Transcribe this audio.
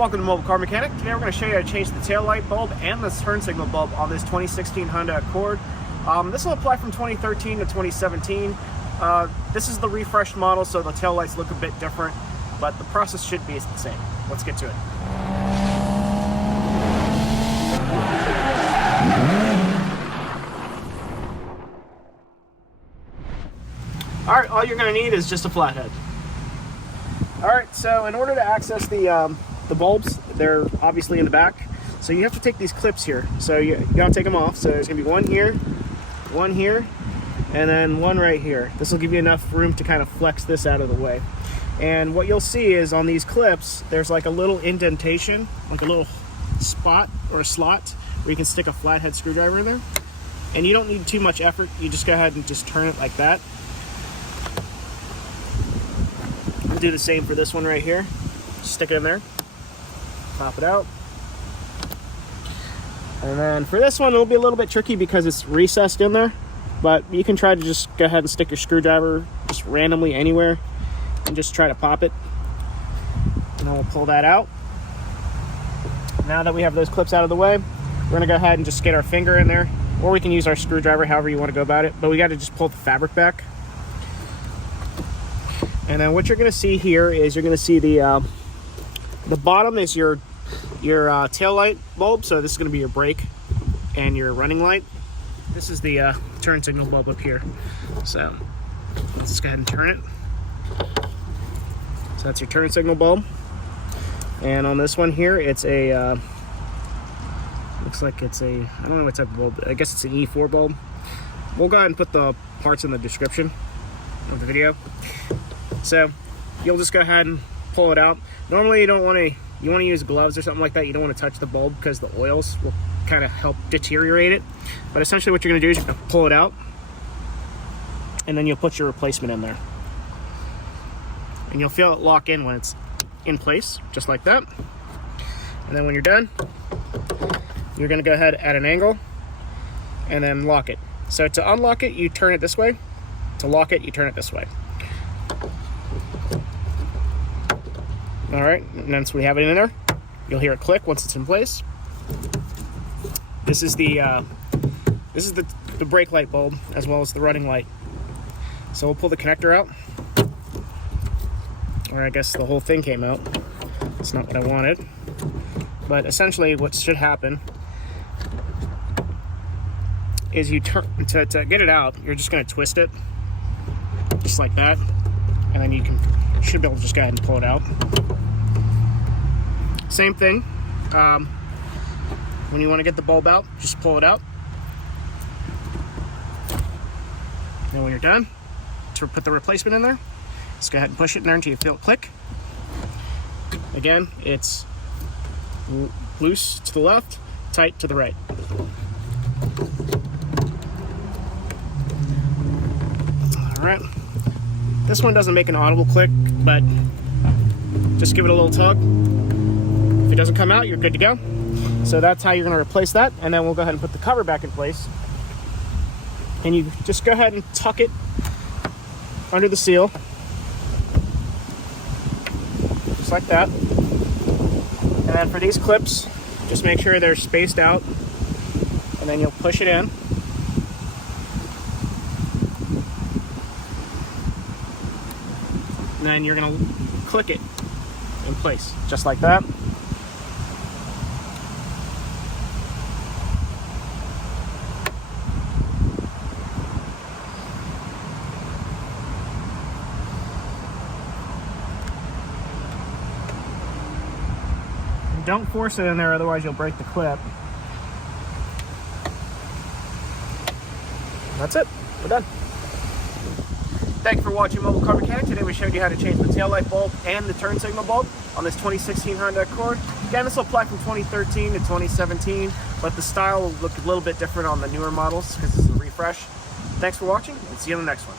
Welcome to Mobile Car Mechanic. Today we're going to show you how to change the tail light bulb and the turn signal bulb on this 2016 Honda Accord. This will apply from 2013 to 2017. This is the refreshed model, so the tail lights look a bit different, but the process should be the same. Let's get to it. Alright, all you're going to need is just a flathead. Alright, so in order to access the bulbs, they're obviously in the back. So you have to take these clips here. So you gotta take them off. So there's gonna be one here, and then one right here. This will give you enough room to kind of flex this out of the way. And what you'll see is on these clips, there's like a little indentation, like a little spot or a slot where you can stick a flathead screwdriver in there. And you don't need too much effort. You just go ahead and just turn it like that. We'll do the same for this one right here. Stick it in there. Pop it out. And then for this one, it'll be a little bit tricky because it's recessed in there, but you can try to just go ahead and stick your screwdriver just randomly anywhere and just try to pop it. And then we'll pull that out. Now that we have those clips out of the way, we're gonna go ahead and just get our finger in there, or we can use our screwdriver, however you want to go about it, but we got to just pull the fabric back. And then what you're gonna see here is you're gonna see the bottom is your tail light bulb, so this is going to be your brake and your running light. This is the turn signal bulb up here. So let's just go ahead and turn it. So that's your turn signal bulb. And on this one here, it's a looks like it's a, I don't know what type of bulb. I guess it's an E4 bulb. We'll go ahead and put the parts in the description of the video. So you'll just go ahead and pull it out. Normally you want to use gloves or something like that. You don't want to touch the bulb because the oils will kind of help deteriorate it. But essentially what you're going to do is you're going to pull it out, and then you'll put your replacement in there. And you'll feel it lock in when it's in place, just like that. And then when you're done, you're going to go ahead at an angle and then lock it. So to unlock it, you turn it this way. To lock it, you turn it this way. All right, and once we have it in there, you'll hear it click once it's in place. This is the brake light bulb as well as the running light. So we'll pull the connector out, or I guess the whole thing came out. It's not what I wanted, but essentially what should happen is you turn to get it out. You're just going to twist it, just like that, and then you should be able to just go ahead and pull it out. Same thing, when you want to get the bulb out, just pull it out. And when you're done, to put the replacement in there, just go ahead and push it in there until you feel it click. Again, it's loose to the left, tight to the right. All right. This one doesn't make an audible click, but just give it a little tug. If it doesn't come out, you're good to go. So that's how you're going to replace that, and then we'll go ahead and put the cover back in place. And you just go ahead and tuck it under the seal, just like that. And then for these clips, just make sure they're spaced out, and then you'll push it in. And then you're going to click it in place, just like that. Don't force it in there, otherwise you'll break the clip. That's it. We're done. Thank you for watching Mobile Car Mechanic. Today we showed you how to change the taillight bulb and the turn signal bulb on this 2016 Honda Accord. Again, this will apply from 2013 to 2017, but the style will look a little bit different on the newer models because this is a refresh. Thanks for watching, and see you on the next one.